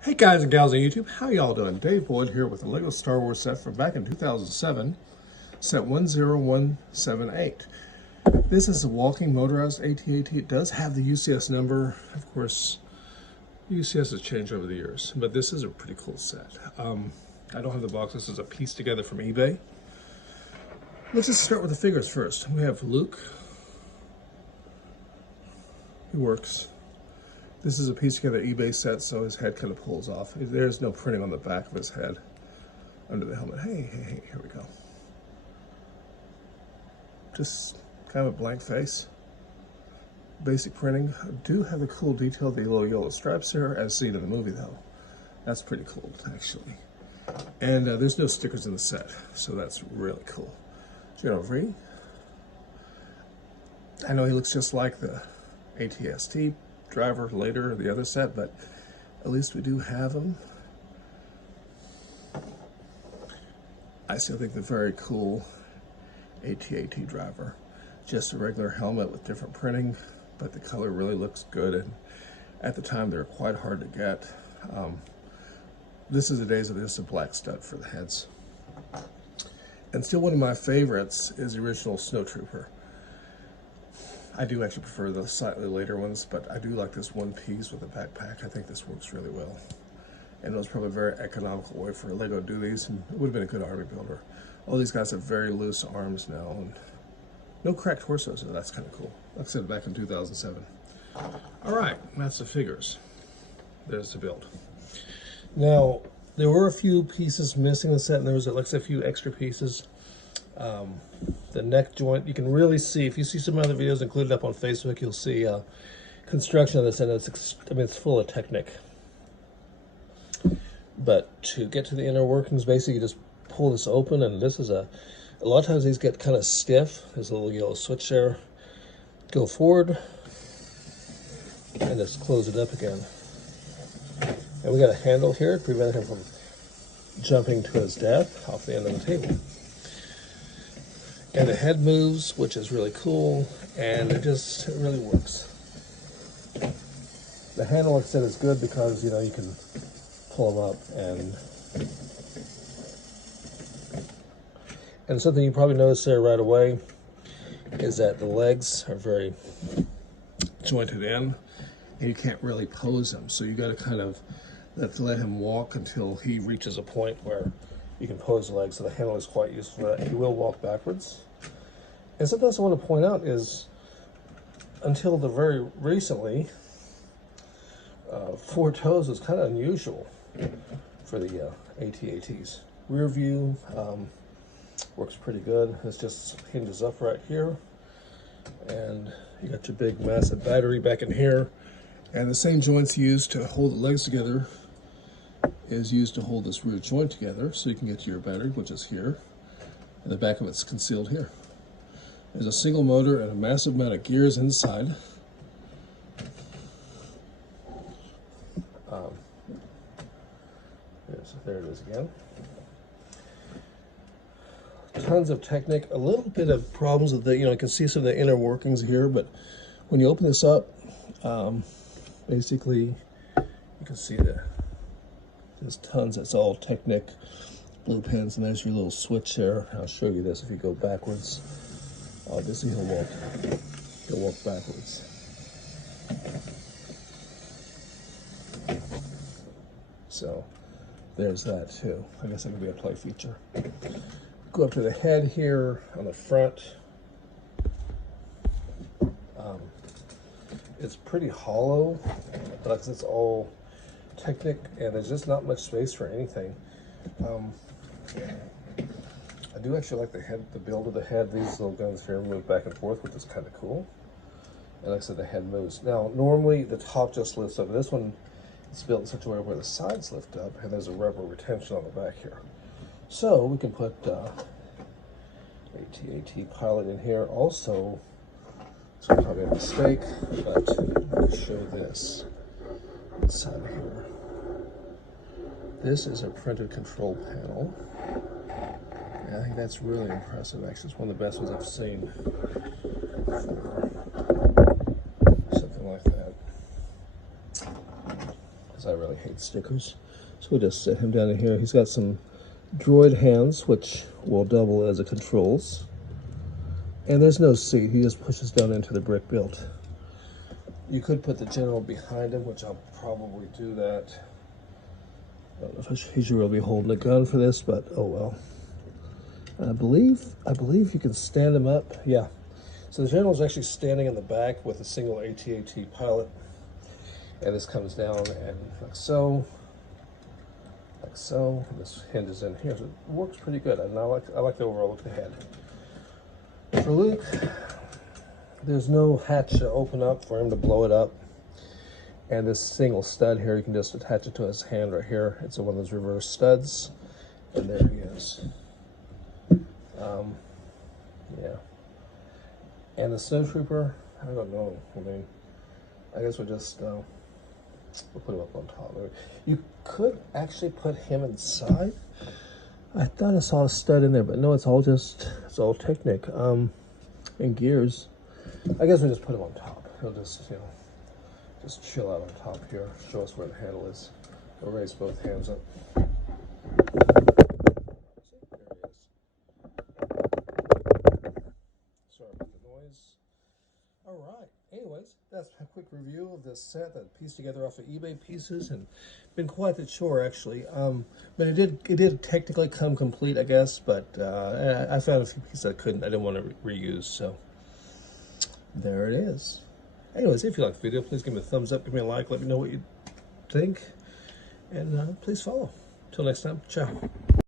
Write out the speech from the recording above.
Hey guys and gals on YouTube, how y'all doing? Dave Boyd here with a LEGO Star Wars set from back in 2007, set 10178. This is a walking motorized AT-AT. It does have the UCS number. Of course, UCS has changed over the years, but this is a pretty cool set. I don't have the box. This is a piece together from eBay. Let's just start with the figures first. We have Luke. He works. This is a piece together eBay set, so his head kind of pulls off. There's no printing on the back of his head under the helmet. Hey, here we go. Just kind of a blank face. Basic printing. I do have the cool detail, the little yellow stripes here, as seen in the movie though. That's pretty cool, actually. And there's no stickers in the set, so that's really cool. General V. I know he looks just like the ATST driver later, the other set, but at least we do have him. I still think the very cool AT-AT driver. Just a regular helmet with different printing, but the color really looks good, and at the time they were quite hard to get. This is the days of just a black stud for the heads. And still one of my favorites is the original Snowtrooper. I do actually prefer the slightly later ones, but I do like this one piece with a backpack. I think this works really well. And it was probably a very economical way for LEGO to do these, and it would have been a good army builder. All these guys have very loose arms now, and no cracked torsos, so that's kind of cool. Like I said, back in 2007. All right, that's the figures. There's the build. Now, there were a few pieces missing in the set, and there was like a few extra pieces. The neck joint, you can really see, if you see some other videos included up on Facebook, you'll see construction of this, and it's full of Technic. But to get to the inner workings, basically you just pull this open, and this is a lot of times these get kind of stiff. There's a little yellow switch there. Go forward, and just close it up again. And we got a handle here to prevent him from jumping to his death off the end of the table. And the head moves, which is really cool, and it really works. The handle, like I said, is good because, you know, you can pull them up, and something you probably notice there right away is that the legs are very jointed in, and you can't really pose them. So you got to kind of let him walk until he reaches a point where you can pose the legs. So the handle is quite useful for that. He will walk backwards. And something else I want to point out is, until the very recently, 4 toes was kind of unusual for the AT-ATs. Rear view works pretty good. It just hinges up right here, and you got your big massive battery back in here, and the same joints used to hold the legs together is used to hold this rear joint together, so you can get to your battery, which is here, and the back of it's concealed here. There's a single motor and a massive amount of gears inside. There it is again. Tons of Technic. A little bit of problems with the, you can see some of the inner workings here, but when you open this up, basically you can see that there's tons. That's all Technic blue pins, and there's your little switch there. I'll show you this if you go backwards. Obviously he'll walk backwards. So there's that too. I guess that could be a play feature. Go up to the head here on the front. It's pretty hollow, but it's all Technic, and there's just not much space for anything. I do actually like the build of the head. These little guns here move back and forth, which is kind of cool. And like I said, the head moves. Now, normally the top just lifts up. This one is built in such a way where the sides lift up, and there's a rubber retention on the back here. So we can put AT-AT pilot in here. Also, it's probably a mistake, but let me show this inside here. This is a printed control panel. And I think that's really impressive. Actually, it's one of the best ones I've seen for something like that. because I really hate stickers. So we'll just set him down in here. He's got some droid hands, which will double as a controls. And there's no seat. He just pushes down into the brick build. You could put the general behind him, which I'll probably do that. I don't know if he should really be holding a gun for this, but oh well. I believe you can stand him up. Yeah. So the general is actually standing in the back with a single AT-AT pilot. And this comes down and like so. Like so. This hinges in here. So it works pretty good. And I like the overall look of the head. For Luke, there's no hatch to open up for him to blow it up. And this single stud here, you can just attach it to his hand right here. It's one of those reverse studs. And there he is. Yeah. And the snowtrooper, I don't know. I mean, I guess we'll just we'll put him up on top. You could actually put him inside. I thought I saw a stud in there, but no, it's all Technic. And gears. I guess we just put him on top. He'll just, you know, just chill out on top here. Show us where the handle is. We'll raise both hands up. There he is. Sorry about the noise. All right. Anyways, that's a quick review of this set that I pieced together off of eBay pieces, and been quite the chore actually. But it did technically come complete, I guess. But I found a few pieces I didn't want to reuse. So there it is. Anyways, if you like the video, please give me a thumbs up, give me a like, let me know what you think, and please follow. Till next time, ciao.